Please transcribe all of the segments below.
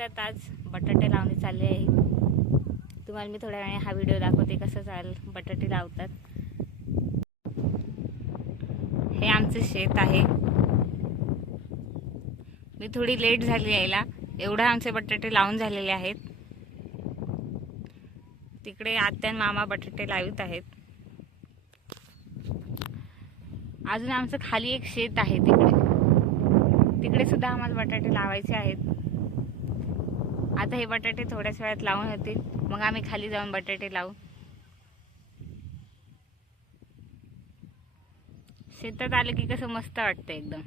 शेतात आज बटाटे लावणे चालले आहे। तुम्हाला मी थोड्या वेळाने हा व्हिडिओ दाखवते कसं बटाटे लावतात। हे आमचे शेत आहे। मी थोडी लेट झाली यायला, एवढे आमचे बटाटे लावून झालेले आहेत। तिकडे आत्या आणि मामा बटाटे लावित आहेत। अजून आमचं खाली एक शेत आहे, तिकडे सुद्धा आम्हाला बटाटे लावायचे आहेत। आता हे बटाटे थोड्याच वेळात लावून होतील, मग आम्ही खाली जाऊन बटाटे लावू। शेतात आले की कसं मस्त वाटतं एकदम।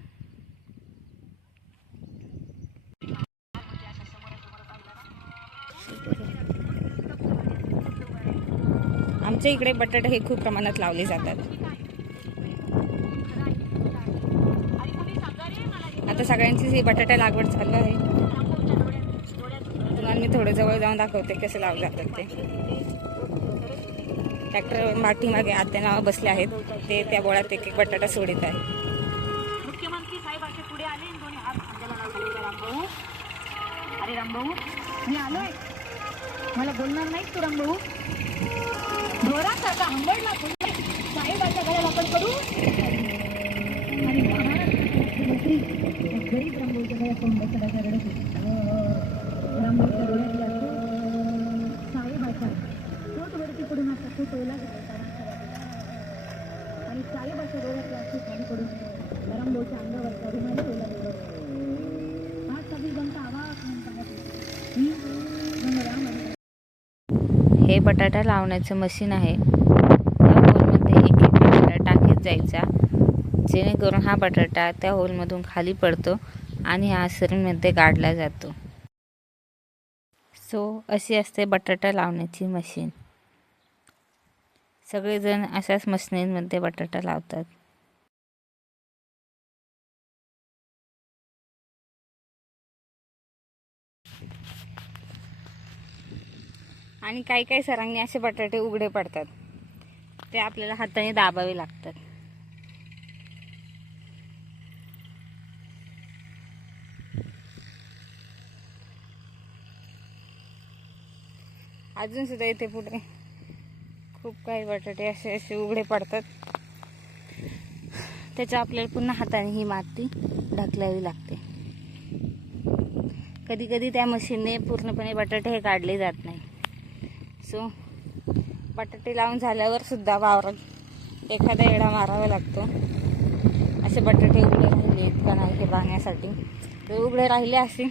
आमच्या इकडे बटाटे हे खूप प्रमाणात लावले जातात। आता सगळ्यांची ही बटाटा लागवड चालू आहे। तुम्हाला मी थोडे जवळ जाऊन दाखवते कसे लावले जातात ते। ट्रॅक्टर पाठीमागे आत्या बसले आहेत, ते त्या बोळात एक एक बटाटा सोडित आहे। मुख्यमंत्री साहेब असे पुढे आले आणि दोन्ही हात खांद्याला लावले। रामभाऊ, अरे रामभाऊ मी आलोय, मला बोलणार नाहीस तू रामभाऊ? ढोरासारखा हंबडला साहेबाच्या गळ्याला आपण करू। आणि महाराष्ट्राचे गरीब रामभाऊच्या गळ्यात पाहून बसडाच्या रडत रामभाऊच्या डोळ्यातल्या साहेबाच्या पोटवरती पडून असा फोटोला आणि साहेबाच्या डोळ्यातल्या अशी खाली पडून रामभाऊच्या अंगावरचा रुमाल ठेवला गेला। हा सगळी जनता आवाज हे बटाटा लावण्याचं मशीन आहे। त्या होलमध्ये एक एक बटाटा टाकीत जायचा, जेणेकरून हा बटाटा त्या होलमधून खाली पडतो आणि हा सिरिंजमध्ये गाडला जातो। अशी असते बटाटा लावण्याची मशीन। सगळेजण अशाच मशीनमध्ये बटाटा लावतात। आणि काही काही सरांनी असे बटाटे उघडे पडतात, ते आपल्याला हाताने दाबावे लागतात। अजून सुद्धा इथे पुढे खूप काही बटाटे असे असे उघडे पडतात, त्याच्या आपल्याला पुन्हा हाताने ही माती ढकलावी लागते। कधी कधी त्या मशीनने पूर्णपणे बटाटे हे काढले जात नाही। बटाटे लावून झाल्यावर सुद्धा वावरात एखादा येडा मारावा लागतो, असे बटाटे उघडे राहिलेत का नाही हे पाहण्यासाठी। जर उघडे राहिले असे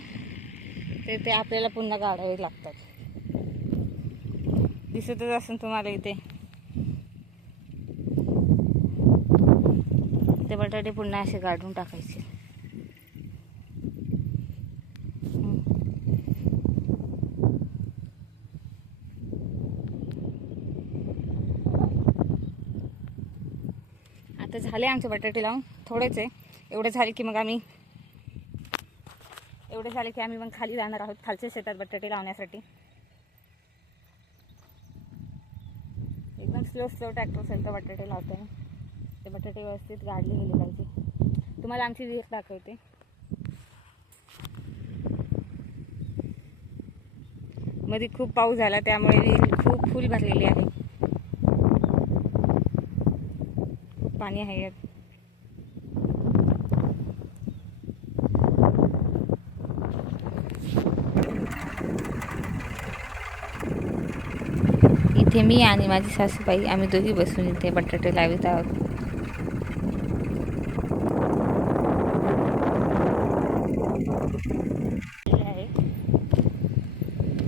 तर ते आपल्याला पुन्हा काढावे लागतात। दिसतच असेल तुम्हाला इथे ते बटाटे पुन्हा असे काढून टाकायचे। आता झाले आमचे बटाटे लावून, थोडेच आहे। एवढे झाले की आम्ही मग खाली जाणार आहोत, खालच्या शेतात बटाटे लावण्यासाठी। एकदम स्लो ट्रॅक्टर चालतं बटाटे लावताना, ते बटाटे व्यवस्थित गाडले गेले पाहिजे। तुम्हाला आमची विहीर दाखवते। मध्ये खूप पाऊस झाला, त्यामुळे विहीर खूप फुल भरलेली आहे, खूप पाणी आहे यात। इथे मी आणि माझी सासूबाई आम्ही दोघी बसून इथे बटाटे लावित आहोत।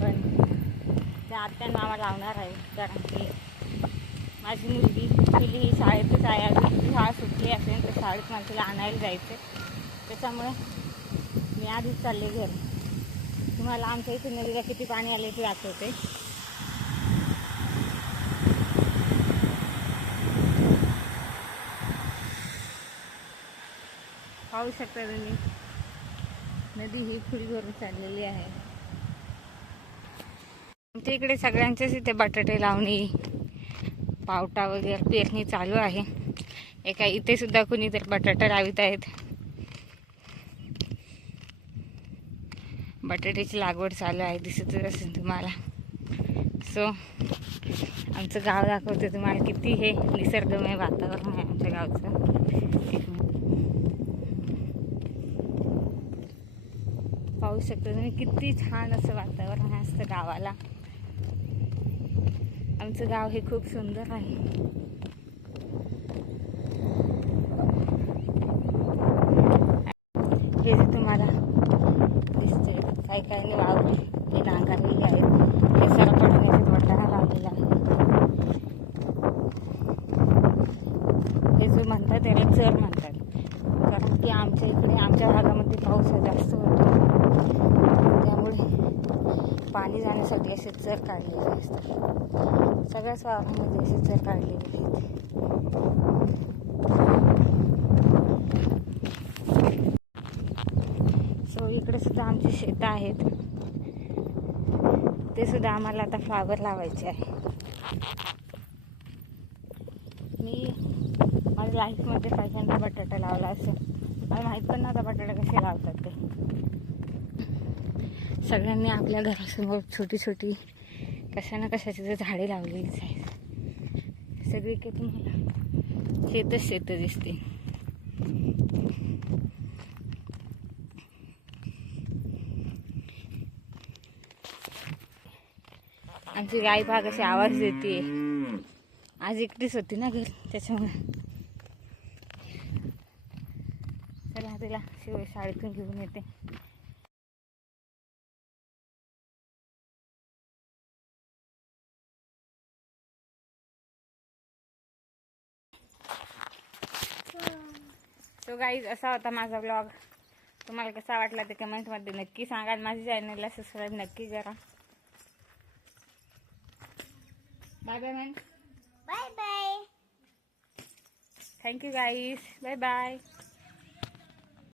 पण त्या आत्या मामा लावणार आहे, कारण की माझी मुलगी गेली ही शाळेतच आहे। अजून शाळा सुटली असेल तर शाळेत मला तिला आणायला जायचं, त्याच्यामुळे मी आधीच चालले घरी। तुम्हाला आमच्या इथे नदीला किती पाणी आले ते दाखवते। पाहू शकता तुम्ही, नदी ही फुल भरून चाललेली आहे। आमच्या इकडे सगळ्यांचेच इथे बटाटे लावणी, पावटा वगैरे पेरणी चालू आहे। एका इथे सुद्धा कुणीतरी बटाटा लावित आहेत। बटाट्याची लागवड चालू आहे, दिसतच असेल तुम्हाला. सो आमचं गाव दाखवते तुम्हाला, किती हे निसर्गमय वातावरण आहे आमच्या गावचं. पाहू शकता तुम्ही किती छान असं वातावरण असतं गावाला. आमचं गाव हे खूप सुंदर आहे. हे जे तुम्हाला दिसते काही काही वावरे हे नांगरलेली आहेत, हे सरपटून याच्यात वाटाणा लावलेला आहे. हे जो म्हणतात त्याला चर म्हणतात, कारण की आमच्या इकडे आमच्या भागामध्ये पाऊस जास्त होतो, त्यामुळे पाणी जाण्यासाठी असे चर काढलेले असतात. सगळ्याच वावरामध्ये असे चर काढलेले आहेत. सो इकडे सुद्धा आमची शेतं आहेत, ते सुद्धा आम्हाला आता फ्लावर लावायचे आहे. मी माझ्या लाईफमध्ये पहिल्यांदा बटाटा लावला असेल, मला माहीत पण नव्हता बटाटा कसे लावतात ते. सगळ्यांनी आपल्या घरासमोर छोटी छोटी कशा ना कशाची तर झाडे लावलेलीच आहेत. सगळी काही तुम्हाला शेतच शेतं दिसते. आमची गाय भाग अशी आवाज देते. आज एकटीच होती ना घर, त्याच्यामुळे. चला तिला शिवाय शाळेतून घेऊन येते. सो गाईज, असा होता माझा ब्लॉग. तुम्हाला कसा वाटला ते कमेंटमध्ये नक्की सांगा. माझ्या चॅनलला सबस्क्राईब नक्की करा. Bye bye man. Bye bye. Thank you guys. Bye bye.